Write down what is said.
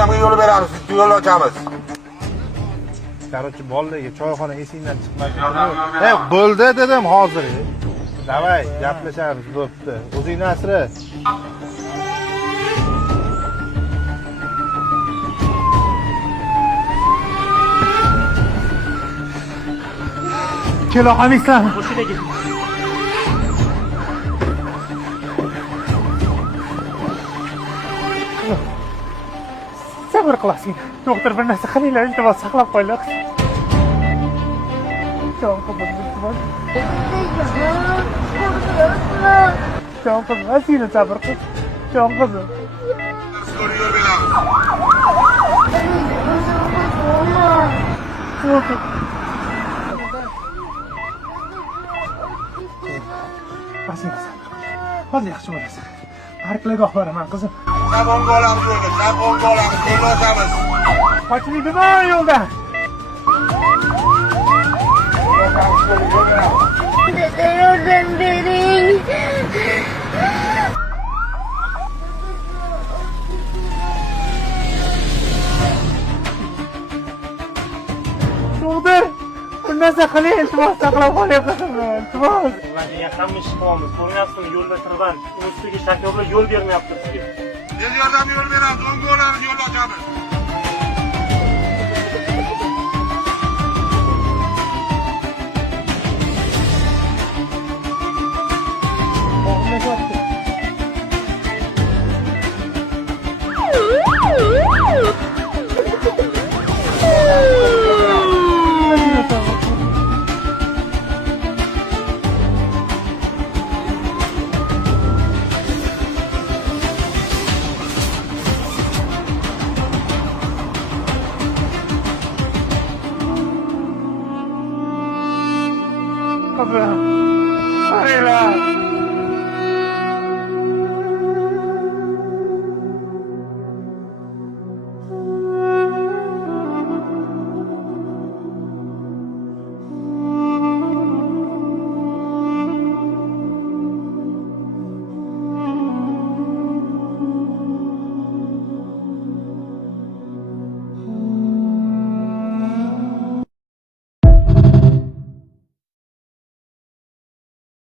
Yordamga yo'l beramiz, yo'l ochamiz. Короче, bolalarga choyxona esingdan chiqmasin. Bo'ldi dedim hozir. Davay, gaplashamiz, bo'pti. O'zingni asra. Kelo qamishsan. Mashinaga. Sabr qilasizmi? Doktor bir narsa qilinglar, iltimos saqlab qo'yinglar. Jon qizim, iltimos. Jon qizim, asina sabr qil. Jon qizim. Skor yo'l beramiz. Asina sabr qil. Hozir yaxshi bo'lasan. Parklarga olib boraman qizim. Sabonga olamiz yo'lni, sabonga olamiz, yo'l ochamiz. Qochmaydimi yo'ldan? Dede yordam bering. Doktor, bir narsa qiling, iltimos saqlab qoling qizimni, iltimos. Ularga yaqinmi ish qilyapmiz. Ko'ryapsizmi, yo'lda tirband. Ustiga shakarlar yo'l bermayapti sizga. Tez yordamga yo'l beramiz, o'ngga olamiz, yo'l ochamiz. Qizim, qaranglar.